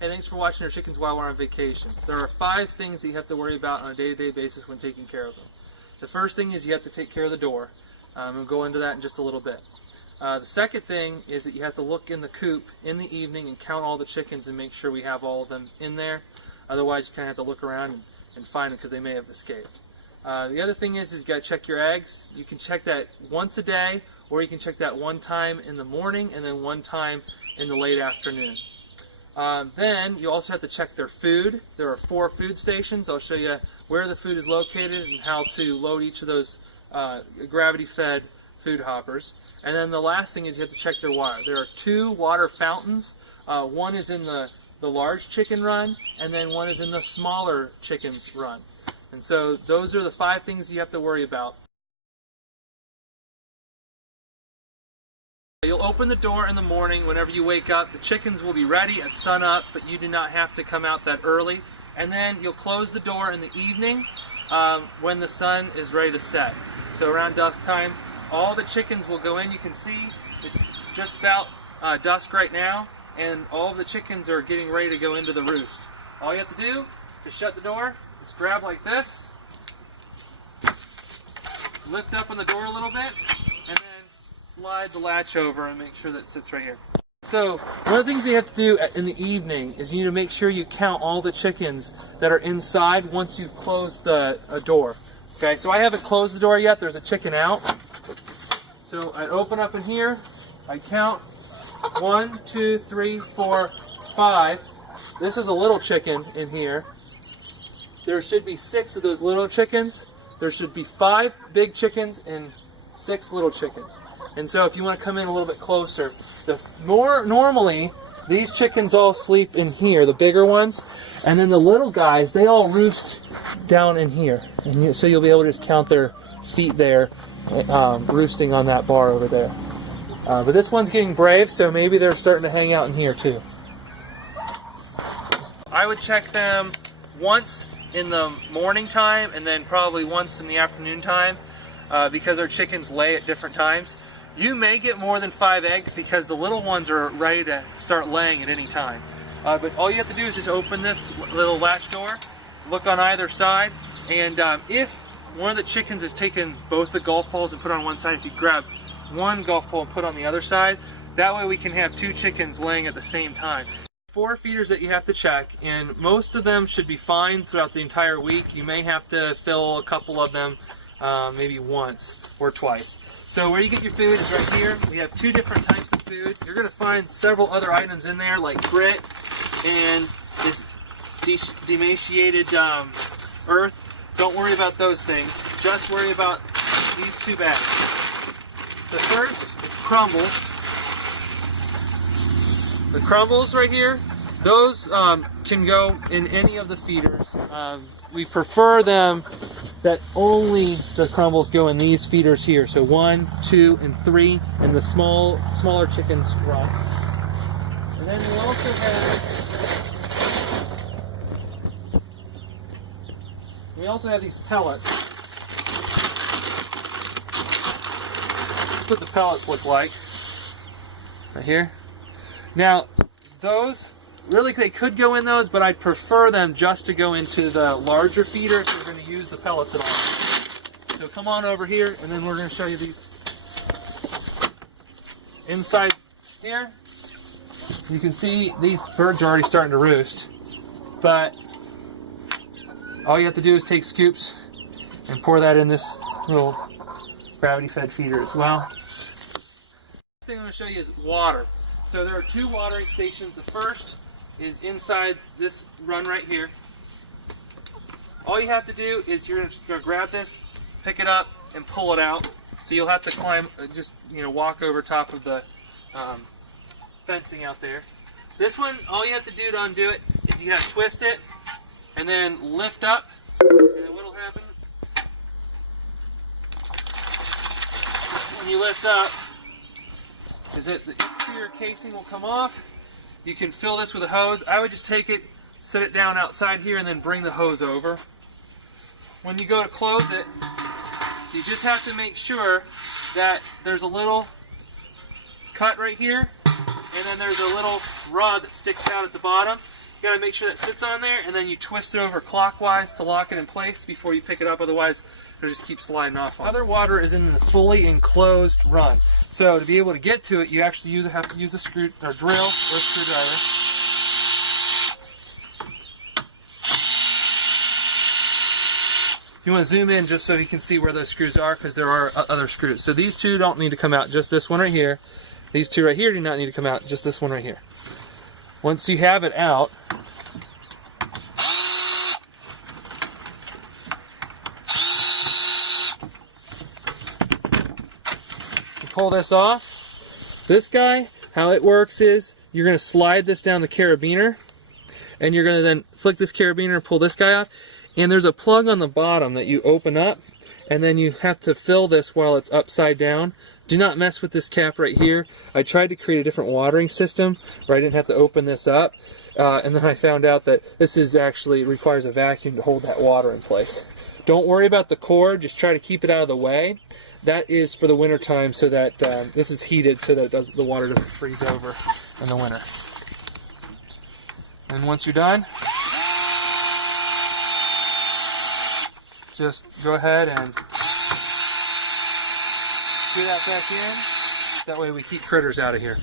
Hey, thanks for watching our chickens while we're on vacation. There are 5 things that you have to worry about on a day-to-day basis when taking care of them. The first thing is you have to take care of the door. We'll go into that in just a little bit. The second thing is that you have to look in the coop in the evening and count all the chickens and make sure we have all of them in there. Otherwise, you kind of have to look around and find them because they may have escaped. The other thing is you got to check your eggs. You can check that once a day, or you can check that one time in the morning and then one time in the late afternoon. Then you also have to check their food. There are 4 food stations. I'll show you where the food is located and how to load each of those gravity-fed food hoppers. And then the last thing is you have to check their water. There are 2 water fountains. One is in the large chicken run, and then one is in the smaller chickens run. And so those are the 5 things you have to worry about. You'll open the door in the morning whenever you wake up. The chickens will be ready at sun up, but you do not have to come out that early. And then you'll close the door in the evening when the sun is ready to set. So around dusk time, all the chickens will go in. You can see it's just about dusk right now, and all of the chickens are getting ready to go into the roost. All you have to do to shut the door is grab like this, lift up on the door a little bit, and then slide the latch over and make sure that it sits right here. So one of the things you have to do in the evening is you need to make sure you count all the chickens that are inside once you've closed the door. Okay, so I haven't closed the door yet. There's a chicken out. So I open up in here. I count 1, 2, 3, 4, 5. This is a little chicken in here. There should be 6 of those little chickens. There should be 5 big chickens and 6 little chickens. And so if you want to come in a little bit closer, normally these chickens all sleep in here, the bigger ones, and then the little guys, they all roost down in here. And so you'll be able to just count their feet there, roosting on that bar over there. But this one's getting brave, so maybe they're starting to hang out in here too. I would check them once in the morning time and then probably once in the afternoon time because our chickens lay at different times. You may get more than 5 eggs because the little ones are ready to start laying at any time. But all you have to do is just open this little latch door, look on either side, and if one of the chickens has taken both the golf balls and put on one side, if you grab one golf ball and put on the other side, that way we can have 2 chickens laying at the same time. 4 feeders that you have to check, and most of them should be fine throughout the entire week. You may have to fill a couple of them maybe once or twice. So where you get your food is right here. We have 2 different types of food. You're going to find several other items in there like grit and this demaciated earth. Don't worry about those things. Just worry about these 2 bags. The first is crumbles. The crumbles right here, those can go in any of the feeders. We prefer them that only the crumbles go in these feeders here. So 1, 2, and 3, and the smaller chickens run. And then we also have these pellets. That's what the pellets look like. Right here. Now, those, really they could go in those, but I'd prefer them just to go into the larger feeder if we're going to use the pellets at all. So come on over here, and then we're going to show you these. Inside here, you can see these birds are already starting to roost, but all you have to do is take scoops and pour that in this little gravity-fed feeder as well. Next thing I'm going to show you is water. So there are 2 watering stations. The first is inside this run right here. All you have to do is you're going to grab this, pick it up, and pull it out. So you'll have to climb, just walk over top of the fencing out there. This one, all you have to do to undo it is you have to twist it and then lift up. And then what will happen when you lift up is that the exterior casing will come off. You can fill this with a hose. I would just take it, set it down outside here, and then bring the hose over. When you go to close it, you just have to make sure that there's a little cut right here, and then there's a little rod that sticks out at the bottom. You gotta make sure that sits on there, and then you twist it over clockwise to lock it in place before you pick it up, otherwise it'll just keep sliding off. Other water is in the fully enclosed run. So to be able to get to it, you actually have to use a drill or a screwdriver. You want to zoom in just so you can see where those screws are, because there are other screws. So these two don't need to come out, just this one right here. These two right here do not need to come out, just this one right here. Once you have it out, you pull this off. This guy, how it works is you're going to slide this down the carabiner, and you're going to then flick this carabiner and pull this guy off. And there's a plug on the bottom that you open up, and then you have to fill this while it's upside down. Do not mess with this cap right here. I tried to create a different watering system where I didn't have to open this up, and then I found out that this is actually requires a vacuum to hold that water in place. Don't worry about the cord, just try to keep it out of the way. That is for the winter time, so that this is heated so that the water doesn't freeze over in the winter. And once you're done, just go ahead and screw that back in. That way we keep critters out of here.